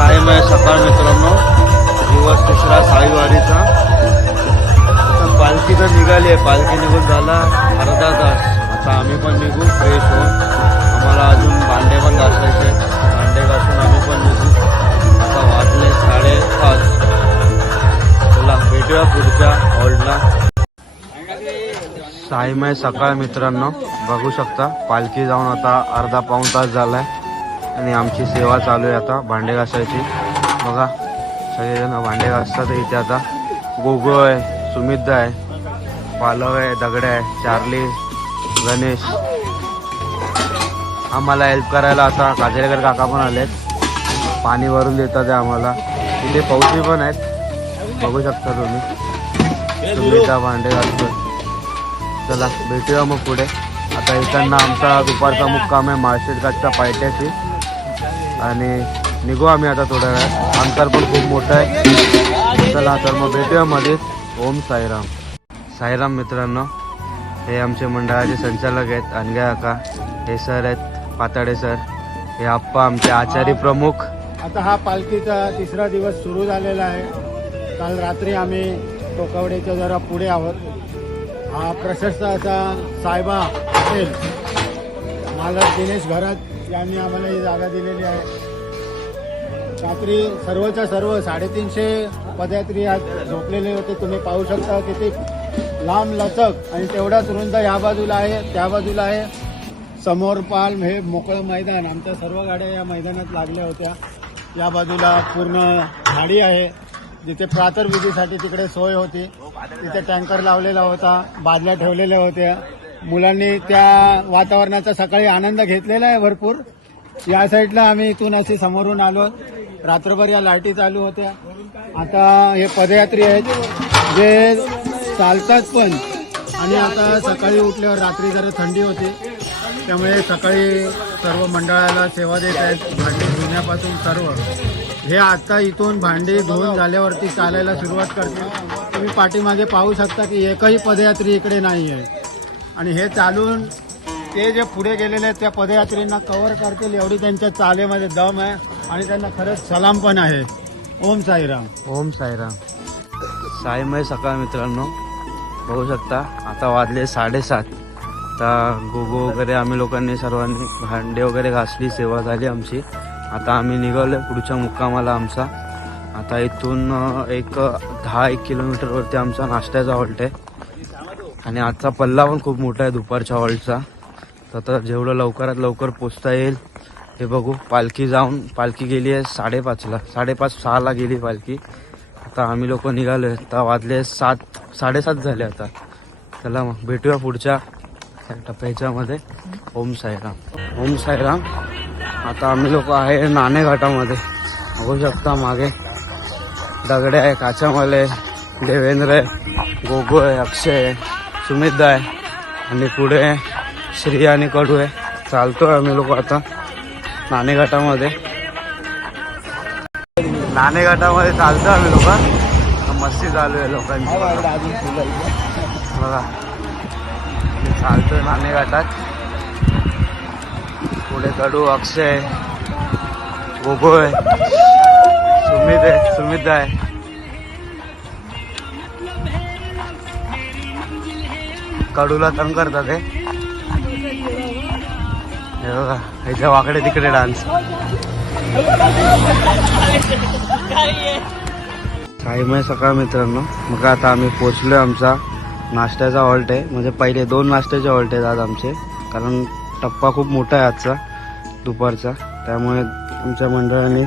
सायमय सकाळ मित्रांनो, दिवस तिसरा साईवारीचा. आता पालखी तर निघाली आहे, पालखी निघून झाला अर्धा तास. आता आम्ही पण निघू फ्रेश होऊन. आम्हाला अजून भांडे पण घासायचे, भांडे घासून आम्ही पण निघू. आता वाजले 5:30. चला भेटूया पुढच्या हॉल्टला. साईमय सकाळ मित्रांनो, बघू शकता पालखी जाऊन आता अर्धा पाऊण तास झालाय आणि आमची सेवा चालू आहे आता भांडे घासायची. बघा सगळेजण भांडे घासतात इथे. आता गोगो आहे, सुमित आहे, पालव आहे, दगड आहे, चार्ली, गणेश आम्हाला हेल्प करायला. आता काजरेकर काका पण आलेत, पाणी भरून देतात आहे आम्हाला. इथे पौशी पण आहेत, बघू शकता तुम्ही. सुमिता भांडे घासतो. चला भेटूया मग पुढे. आता येताना आमचा दुपारचा मुक्काम आहे माळशेजच्या पायथ्याशी आणि निघू आम्ही आता थोड्या वेळात. अंतर पण खूप मोठं आहे. चला तर मग भेटूया मध्ये. ओम साईराम. साईराम मित्रांनो, हे आमचे मंडळाचे संचालक आहेत अनघा काका. हे सर आहेत पाताडे सर. हे आप्पा आमचे आचारी प्रमुख. आता हा पालखीचा तिसरा दिवस सुरू झालेला आहे. काल रात्री आम्ही टोकावड्याच्या जरा पुढे आहोत. हा प्रशस्त असा सायबा हॉटेल मालक दिनेश घरात यांनी आम्हाला ही जागा दिलेली आहे. रात्री सर्वच्या सर्व 350 पदयात्री आज झोपलेले होते. तुम्ही पाहू शकता किती लांब लचक आणि तेवढाच रुंद या बाजूला आहे, त्या बाजूला आहे. समोर पाल हे मोकळं मैदान. आमच्या सर्व गाड्या या मैदानात लागल्या होत्या. या बाजूला पूर्ण झाडी आहे जिथे प्रातर्विधीसाठी तिकडे सोय होती. तिथे टँकर लावलेला होता, बादल्या ठेवलेल्या होत्या. मुलांनी त्या वातावरणाचा सकाळी आनंद घेतलेला आहे भरपूर. या साईडला आम्ही इथून असे समोरून आलो. रात्रभर या लाईटी चालू होत्या. आता हे पदयात्री आहेत जे चालतात पण. आणि आता सकाळी उठल्यावर रात्री जरा थंडी होती त्यामुळे सकाळी सर्व मंडळाला सेवा देत आहेत. भांडी धुण्यापासून सर्व. हे आता इथून भांडी धुवून झाल्यावरती चालायला सुरुवात करतील. तुम्ही पाठीमागे पाहू शकता की एकही पदयात्री इकडे नाही आहे. आणि हे चालून ते जे पुढे गेलेले आहेत त्या पदयात्रींना कव्हर करतील एवढी त्यांच्या चालेमध्ये दम आहे. आणि त्यांना खरंच सलाम पण आहे. ओम साईराम. ओम साईराम. साईमय सकाळ मित्रांनो, बघू शकता आता वाजले 7:30. आता गोगो वगैरे आम्ही लोकांनी सर्वांनी भांडे वगैरे घासली, सेवा झाली आमची. आता आम्ही निघालो पुढच्या मुक्कामाला आमचा. आता इथून एक 10-1 किलोमीटरवरती आमचा नाश्त्याचा हॉल्ट आहे. आणि आजचा पल्ला पण खूप मोठा आहे दुपारच्या हॉल्टचा. तर आता जेवढं लवकरात लवकर पोचता येईल हे बघू. पालखी गेली आहे 5:30ला, 5:30-6ला गेली पालखी. आता आम्ही लोक निघालो आहे. आता वाजले 7-7:30 झाले आता. चला मग भेटूया पुढच्या टप्प्याच्यामध्ये. ओम साईराम. ओम साईराम. आता आम्ही लोक आहे नाणे घाटामध्ये. बघू शकता मागे दगडे आहे, काचामाल आहे, देवेंद्र आहे, गोगो आहे, अक्षय आहे, सुमित आहे आणि पुढे श्री आणि कडू आहे. चालतोय आम्ही लोक आता नाणेघाटामध्ये. नाणेघाटामध्ये चालतो आम्ही लोक. मस्ती चालू आहे लोकांची बघा. चालतोय नाणेघाटात. पुढे कडू, अक्षय, गोगो आहे, सुमित आहे. कडूला तंग करतात हे बघा. ह्याच्या वाकडे तिकडे डान्स. साईमय सकाळ मित्रांनो, मग आता आम्ही पोचलोय. आमचा नाश्त्याचा हॉल्ट आहे. म्हणजे पहिले 2 नाश्त्याचे हॉल्ट आहेत आज आमचे. कारण टप्पा खूप मोठा आहे आजचा दुपारचा. त्यामुळे आमच्या मंडळाने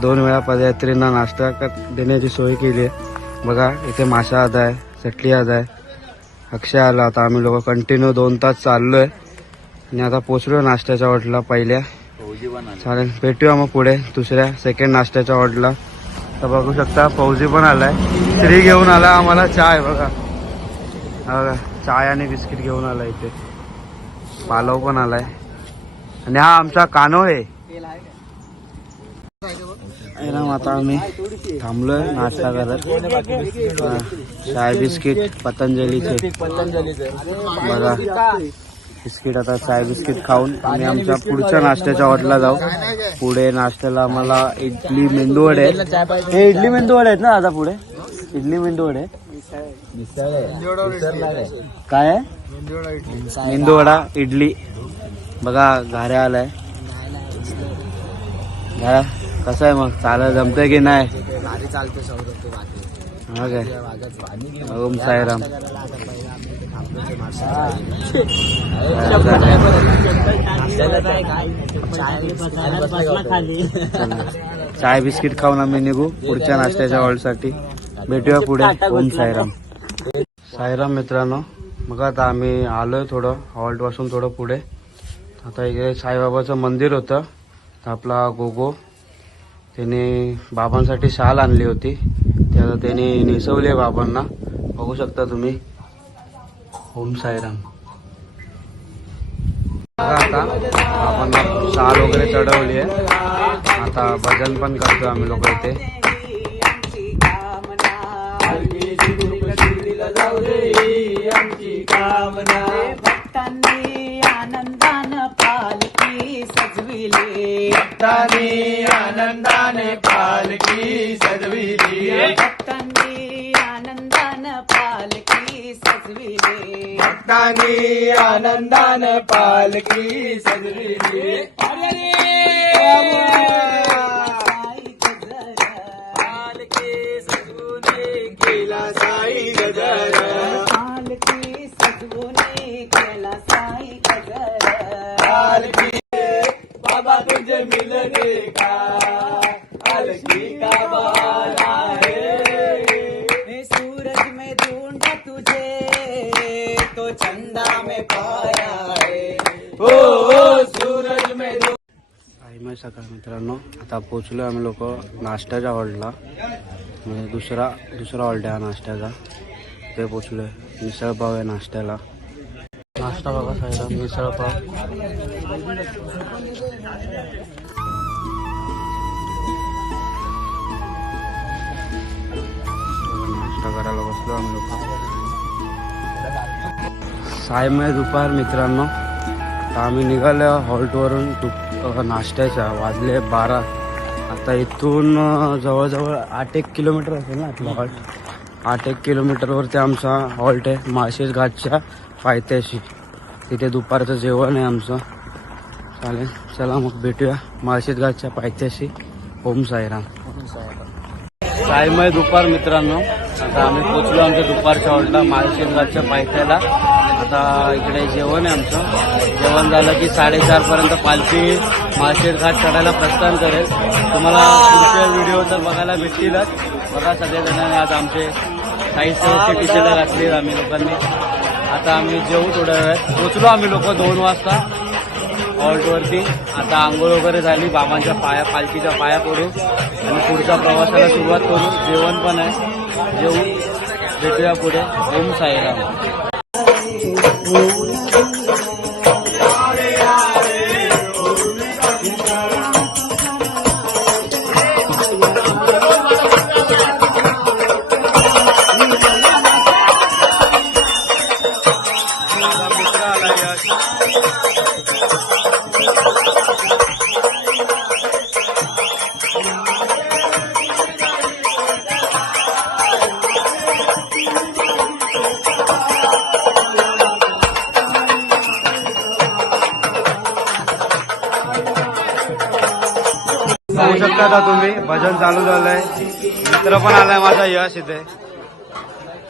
2 वेळा पदयात्रींना नाश्ता देण्याची सोय केली आहे. बघा इथे माशा आदा आहे, चटली आदा आहे, अक्षय आला. आता आम्ही लोक कंटिन्यू 2 तास चाललोय आणि आता पोचलो नाश्त्याच्या हॉटेलला पहिल्या. चालेल भेटूया मग पुढे दुसऱ्या सेकंड नाश्त्याच्या हॉटेलला. तर बघू शकता फौजी पण आलाय. श्री घेऊन आला आम्हाला चाय. बघा चाय आणि बिस्किट घेऊन आला. इथे पालव पण आलाय. आणि हा आमचा कानो आहे. आता आम्ही थांबलोय नाश्ता करत. चाय बिस्किट पतंजलीचे बघा. बिस्किट आता चाय बिस्किट खाऊन आम्ही आमच्या पुढच्या नाश्त्याच्या हॉटेलला जाऊ. पुढे नाश्त्याला आम्हाला इडली मेंदू वडे आहेत. हे इडली मेंदू वडे आहेत ना आता पुढे इडली मेंदू वडे काय आहे मेंदू वडा इडली बघा घाऱ्या आलाय. घाऱ्या कसं आहे मग चालायला जमतंय की नाही? हा काय ओम साईराम. चाय बिस्किट खाऊन आम्ही निघू पुढच्या नाश्त्याच्या हॉलसाठी. भेटूया पुढे. ओम साईराम. साईराम मित्रांनो, मग आता आम्ही आलोय थोडं हॉल्ट पासून थोडं पुढे. आता इकडे साईबाबाचं मंदिर होतं. आपला गोगो त्याने बाबांसाठी शाल आणली होती ती आता त्याने नेसवली बाबांना. बघू शकता तुम्ही. ओम साईराम. आता बाबांना शाल वगैरे चढवली आहे. आता भजन पण करतो आम्ही लोक इथे. भक्तांनी आनंदानं पालखी सजविली. भक्तांनी आनंदाने पालखी सजविली. भक्तांनी आनंदानं पालखी सजविली. भक्तांनी आनंदाने पालखी सजविली. पालखी सजवून केला साई गजर. पालखी सजवून केला साई गजर. पालखी बाबा तुझे मिलने का पालखी का बहाना है. सूरज में ढूंढा तुझे तो चंदा में पाया है. ओ सूरज में साईमय सकाळ मित्रांनो, आता पोचलो आम्ही लोक नाश्त्याच्या हॉलला. म्हणजे दुसरा हॉल्ट आहे हा नाश्त्याचा. ते पोचलोय. मिसळपाव आहे नाश्त्याला. नाश्ता बघा साईराम मिसळपाव. नाश्ता करायला बसलो आम्ही लोक. साईमय दुपार मित्रांनो. आता आम्ही निघालो हॉल्टवरून नाश्त्याच्या. वाजले 12. आता इथून जवळजवळ 8-1 किलोमीटर असेल ना आपला हॉल्ट. 8-1 किलोमीटरवरती आमचा हॉल्ट आहे माळशेज घाटच्या पायथ्याशी. तिथे दुपारचं जेवण आहे आमचं. चालेल चला मग भेटूया माळशेज घाटच्या पायथ्याशी. ओम साईराम. साईमय दुपार मित्रांनो, आता आम्ही पोचलो आमच्या दुपारच्या हॉल्टला माळशेज घाटच्या पायथ्याला. आता इकडे जेवण आहे आमचं. जेवण झालं की 4:30 पर्यंत पालखी माळशेज घाट चढायला प्रस्थान करेल. तुम्हाला पुढच्या व्हिडिओ तर बघायला भेटतीलच. बघा सगळेजण आज आमचे साईसेवकची टी शर्ट घातली आम्ही लोकांनी. आता आम्ही जेवू थोड्या वेळात. पोचलो आम्ही लोक 2 वाजता हॉल्टवरती. आता आंघोळ वगैरे झाली. बाबांच्या पालखीच्या पाया पडू आणि पुढच्या प्रवासाला सुरुवात करू. जेवण पण आहे. जेवू. भेटूया पुढे. ओम साईराम. बघू शकता आता तुम्ही भजन चालू झालंय. मित्र पण आलाय माझा यश इथे.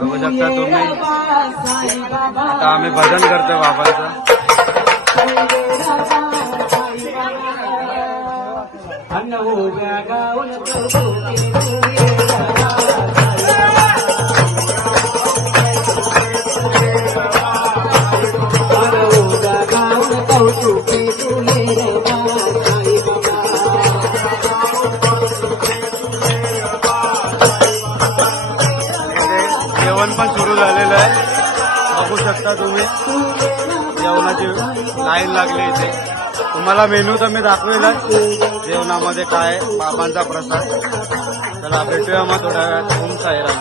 बघू शकता तुम्ही. आता आम्ही भजन करतोय बाबांचं. जेवण पण सुरू झालेलं आहे. बघू शकता तुम्ही जेवणाची लाईन लागली इथे. तुम्हाला मेनू तर मी दाखवेलच. जेवणामध्ये काय बाबांचा प्रसाद. चला भेटूया मग थोड्या वेळात. ओम साईराम.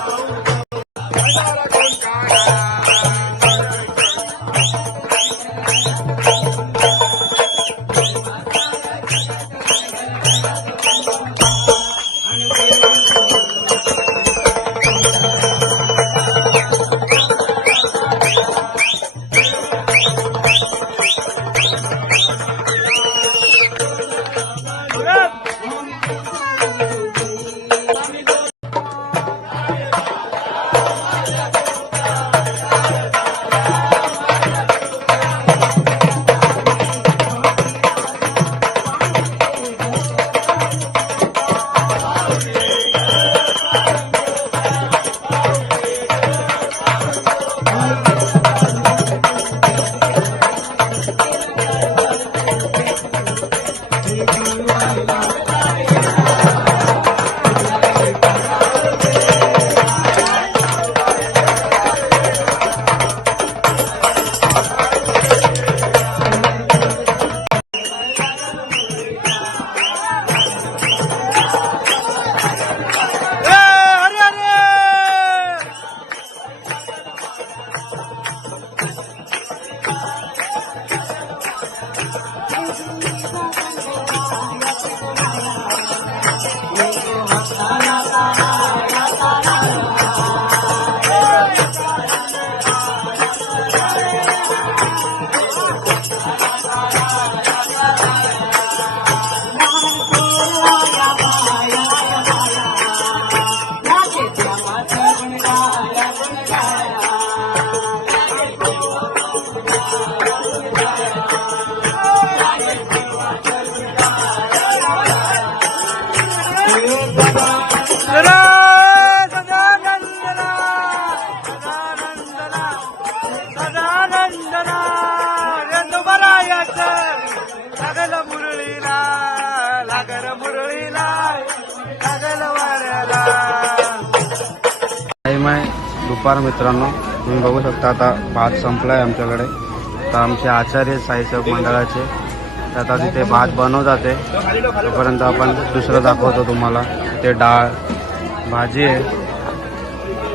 टाईम आहे दुपार मित्रांनो. तुम्ही बघू शकता आता भात संपलाय आमच्याकडे. आता आमचे आचार्य साईसेवक मंडळाचे तर आता तिथे भात बनवतात ते. तोपर्यंत आपण दुसरं दाखवतो तुम्हाला. ते डाळ भाजी आहे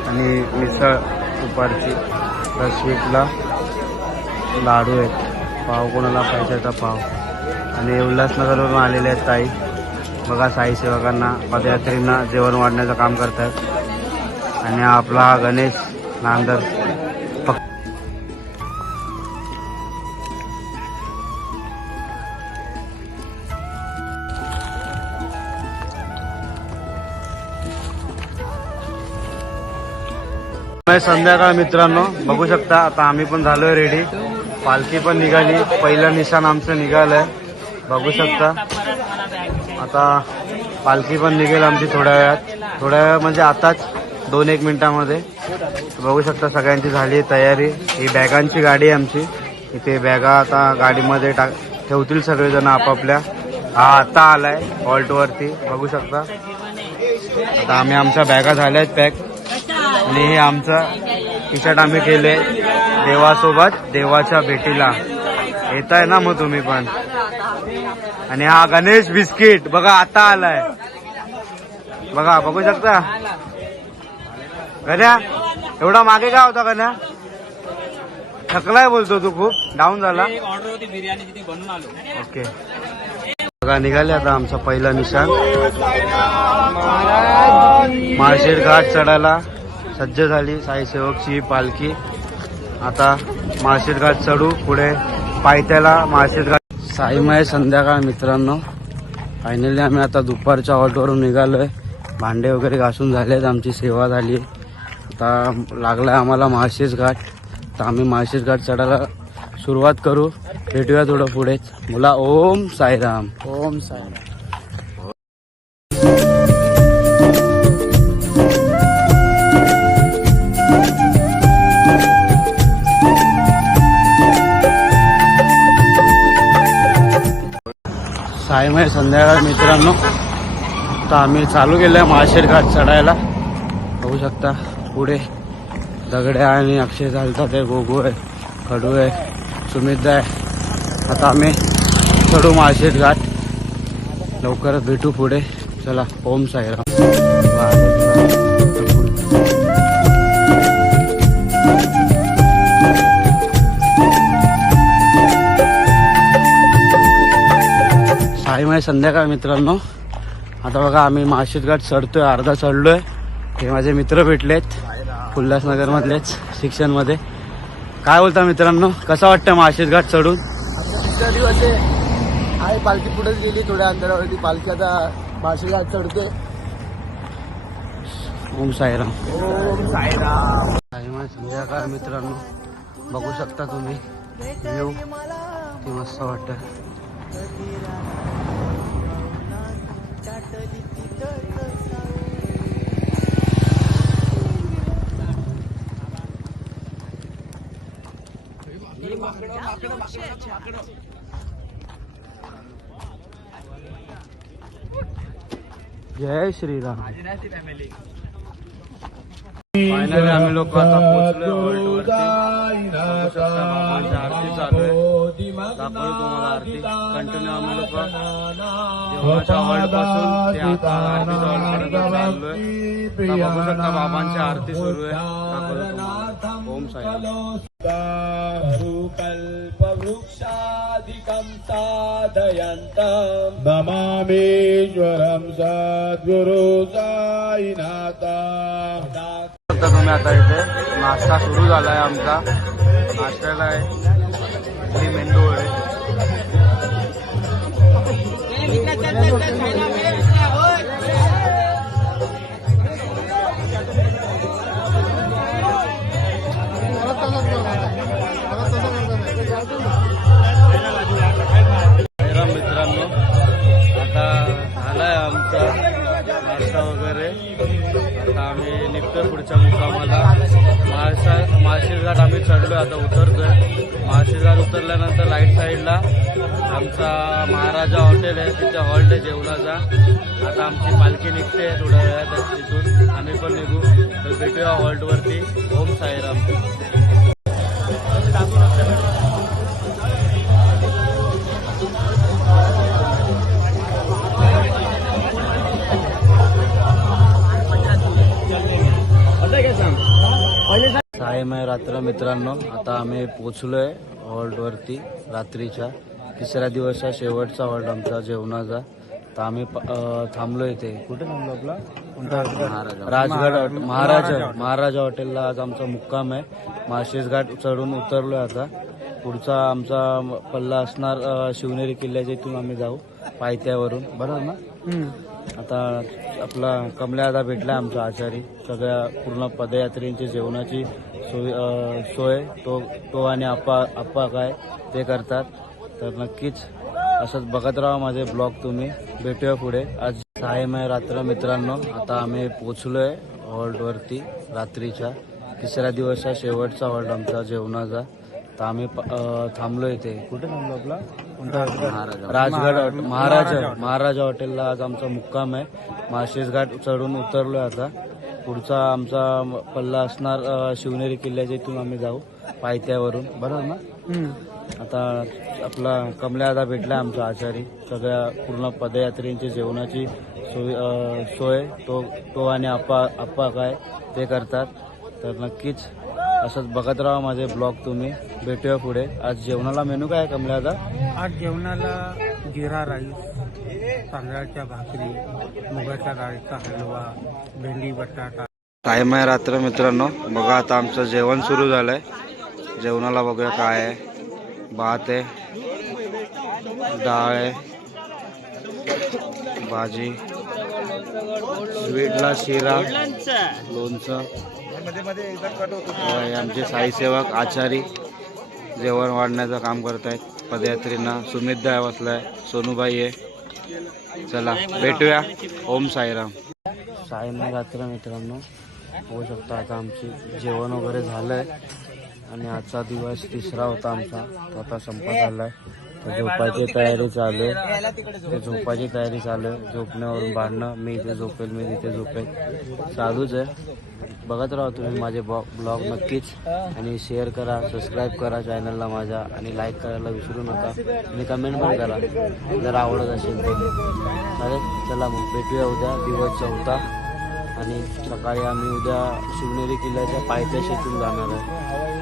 आणि मिसळ दुपारची. तर स्वीटला लाडू आहेत, पाव कोणाला पाहिजे तर पाव. आणि उल्हासनगरवरून आलेले आहेत ताई. बघा साईसेवकांना पदयात्रींना जेवण वाढण्याचं काम करतात. आणि आपला गणेश नांदर संध्याकाळ मित्रांनो. बघू शकता आता आम्ही पण झालोय रेडी. पालखी पण निघाली. पहिलं निशाण आमचं निघालंय बघू शकता. आता पालखी पण निघेल आमची थोड्या वेळ म्हणजे आताच 2-1 मिनिटांमध्ये. बघू शकता सगळ्यांची झाली तयारी. ही बॅगांची गाडी आहे आमची. इथे बॅगा आता गाडीमध्ये ठेवतील सगळेजण आपापल्या. हा आता आलाय हॉल्टवरती बघू शकता. आता आम्ही आमच्या बॅगा झाल्यात पॅक. आणि हे आमचं टी शर्ट आम्ही केले देवासोबत देवाच्या भेटीला. येत आहे ना मग तुम्ही पण. आणि हा गणेश बिस्किट बघा आता आलाय बघा बघू शकता. गण्या एवढा मागे काय होता गण्या? थकलाय बोलतो तू, खूप डाऊन झाला. ऑर्डर होती बिर्याणीची ती बनवून आलो. ओके बघा निघाले आता आमचा पहिला निशाण. माळशेर घाट चढायला सज्ज झाली साईसेवकची पालखी. आता माळशेर घाट चढू. पुढे पायथ्याला माळशेर घाट. साईमय संध्याकाळ मित्रांनो. फायनली आम्ही आता दुपारच्या हॉल्टवरून निघालोय. भांडे वगैरे घासून झालेत. आमची सेवा झाली. आता लागलाय आम्हाला माळशेर घाट. तर आम्ही माळशेर घाट चढायला सुरुवात करू. भेटूया थोडं पुढेच. मुला ओम साईराम. ओम साई. साईमय संध्याकाळ मित्रांनो. तर आम्ही चालू केलं माळशेर घाट चढायला. बघू शकता पुढे दगड्या आणि अक्षय चालतात. आहे गोगू आहे, खडू आहे, सुमित आहे. आता आम्ही चढू माळशेर घाट. लवकरच भेटू पुढे. चला ओम साईराम. साईमय संध्याकाळ मित्रांनो. आता बघा आम्ही माळशेर घाट चढतोय. अर्धा चढलोय. हे माझे मित्र भेटलेत उल्हासनगर मधलेच शिक्षणमध्ये. काय बोलता मित्रांनो, कसं वाटतं माळशेर घाट चढून? तिसरा दिवस आहे. पालखी पुढेच गेली थोड्या अंतरावरती. पालखी आता माळशेर घाट चढते. ओम साईराम. ओम साईराम. साईमय संध्याकाळ मित्रांनो. बघू शकता तुम्ही व्ह्यू किती मस्त वाटतं. जय श्रीराम. फायनली आम्ही लोक आता पोहोचलोय हॉल्टवरती. बघू शकता बाबांची आरती चालू आहे. दाखवतो तुम्हाला आरती. कंटिन्यू आम्ही लोक देवाच्या हॉल्ट पासून ते आता आरतीच्या हॉल्टपर्यंत चाललोय. आता बघू शकता बाबांची आरती सुरू आहे. दाखवतो तुम्हाला. ओम साईराम. कल्पवृक्षाधिकं साधयन्तं नमामीश्वरं सद्गुरु साईनाथा. तुम्ही आता इथे नाश्ता सुरू झालाय आमचा. नाश्त्याला आहे मेंदू वडे. मित्रांनो आता झालाय आमचा नाश्ता वगैरे. आता आम्ही निघतोय पुढच्या मुक्कामाला. माळशेरघाट आम्ही चढलोय, आता उतरतोय. माळशेरघाट उतरल्यानंतर राईट साईडला आमचा महाराजा हॉटेल आहे, तिथे हॉल्ट आहे जेवणाचा. आता आमची पालखी निघते थोड्या वेळात तिथून, आम्ही पण निघू. तर भेटूया हॉल्टवरती. ओम साईराम. सायमय रात्र मित्रांनो, आता आम्ही पोचलोय हॉल्टवरती रात्रीच्या. तिसऱ्या दिवसचा शेवटचा हॉल्ट आमचा जेवणाचा. तर आम्ही थांबलो इथे. कुठे थांबलो आपला? राजगड महाराजा हॉटेलला आज आमचा मुक्काम आहे. माळशेरघाट चढून उतरलोय आता. पुढचा आमचा पल्ला असणार शिवनेरी किल्ल्याच्या इथून आम्ही जाऊ पायथ्यावरून, बरोबर ना? आता आपला कमल्यादा भेटला आमचा आचारी. सगळ्या पूर्ण पदयात्रेंची जेवणाची सोय तो आणि आप्पा काय ते करतात. तर नक्कीच असंच बघत राहा माझे ब्लॉग तुम्ही. भेटूया पुढे. आज सायमय रात्र मित्रांनो, आता आम्ही पोचलोय हॉल्टवरती रात्रीच्या. तिसऱ्या दिवसचा शेवटचा हॉल्ट आमचा जेवणाचा. तर आम्ही थांबलो इथे. कुठे थांबलो आपला? राजगड महाराजा हॉटेलला आज आमचा मुक्काम आहे. माळशेरघाट चढून उतरलोय आता. पुढचा आमचा पल्ला असणार शिवनेरी किल्ल्याच्या इथून आम्ही जाऊ पायथ्यावरून, बरोबर ना? आता आपला कमल्यादा भेटला आमचा आचारी. सगळ्या पूर्ण पदयात्रेंची जेवणाची सोय तो आणि आप्पा काय ते करतात. तर नक्कीच असंच बघत राहा माझे ब्लॉग तुम्ही. भेटूया पुढे. आज जेवणाला मेनू काय कमल्यादा? आज जेवणाला जिरा राईस, तांदळाच्या भाकरी, मुगाच्या डाळीचा हलवा, भेंडी बटाटा. टाइम आहे रात्र मित्रांनो. बघा आता आमचं जेवण सुरू झालंय. जेवणाला बघूया काय आहे. भात आहे, डाळ आहे, भाजी, स्वीटला शिरा, लोणचं. आमचे साईसेवक आचारी जेवण वाढण्याचं काम करतायत पदयात्रींना. सुमित दाय बसलाय, सोनूबाई आहे. चला भेटूया. ओम साईराम. सायमय रात्र मित्रांनो, होऊ शकतं आता आमची जेवण वगैरे झालंय आणि आजचा दिवस तिसरा होता आमचा. तो आता संपत आलाय. झोपायची तयारी चालू आहे. झोपण्यावरून भांडणं, मी इथे झोपेल, मी तिथे झोपेल, चालूच आहे. बघत राहा तुम्ही माझे ब्लॉग नक्कीच. आणि शेअर करा, सबस्क्राईब करा चॅनलला माझ्या. आणि लाईक करायला विसरू नका. आणि कमेंट पण करा जर आवडत असेल तर. चालेल, चला मग भेटूया उद्या. दिवस चौथा आणि सकाळी आम्ही उद्या शिवनेरी किल्ल्याच्या पायथ्याशीतून जाणार आहे.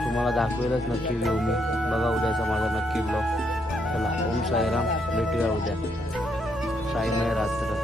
तुम्हाला दाखवेलच नक्की व्ह्यू मी. बघा उद्याचा माझा नक्की ब्लॉग. चला, ओम साईराम. भेटूया उद्या. साईमय रात्र.